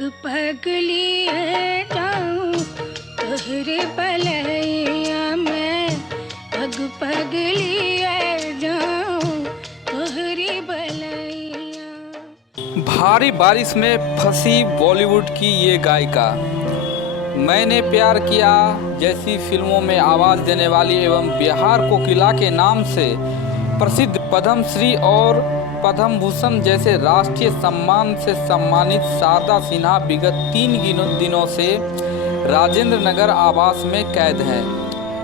पग पग लिए जाऊं तोहरे पलैया में, पग पग लिए जाऊं तोहरे पलैया। भारी बारिश में फंसी बॉलीवुड की ये गायिका, मैंने प्यार किया जैसी फिल्मों में आवाज़ देने वाली एवं बिहार कोकिला के नाम से प्रसिद्ध पद्मश्री और पद्म भूषण जैसे राष्ट्रीय सम्मान से सम्मानित शारदा सिन्हा विगत 3 दिनों से राजेंद्र नगर आवास में कैद हैं।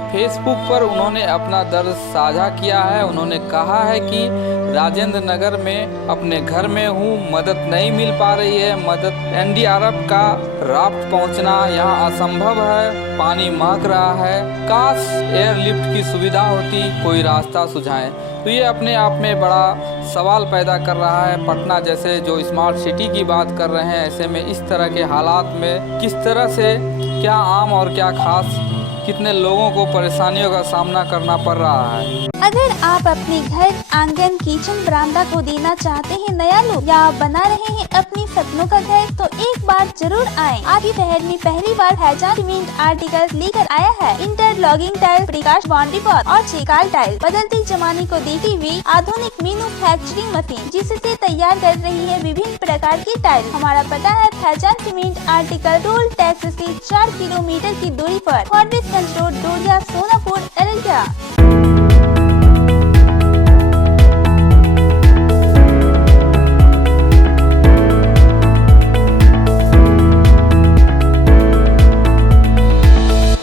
फेसबुक पर उन्होंने अपना दर्द साझा किया है। उन्होंने कहा है कि राजेंद्र नगर में अपने घर में हूँ, मदद नहीं मिल पा रही है, मदद एनडीआरएफ का राफ्ट पहुँचना यहाँ असंभव है, पानी महक रहा है, काश एयरलिफ्ट की सुविधा होती, कोई रास्ता सुझाएं। तो ये अपने आप में बड़ा सवाल पैदा कर रहा है। पटना जैसे जो स्मार्ट सिटी की बात कर रहे हैं, ऐसे में इस तरह के हालात में किस तरह से क्या आम और क्या खास कितने लोगों को परेशानियों का सामना करना पड़ रहा है। अगर आप अपने घर, आंगन, किचन, बरामदा को देना चाहते हैं नया लुक या बना रहे हैं अपनी सपनों का घर, तो एक बार जरूर आएं। आपके शहर में पहली बार फैजान सीमेंट आर्टिकल्स लेकर आया है interlocking tile, precast boundary wall और चिकाल टाइल। बदलते जमाने को देखते हुए आधुनिक मैन्युफैक्चरिंग मशीन जिससे तैयार कर रही है विभिन्न प्रकार की टाइल। हमारा पता है Faizan cement article toll tax से 4 किलोमीटर की दूरी पर फॉरेस्ट रोड, डोरिया, सोनापुर, अररिया।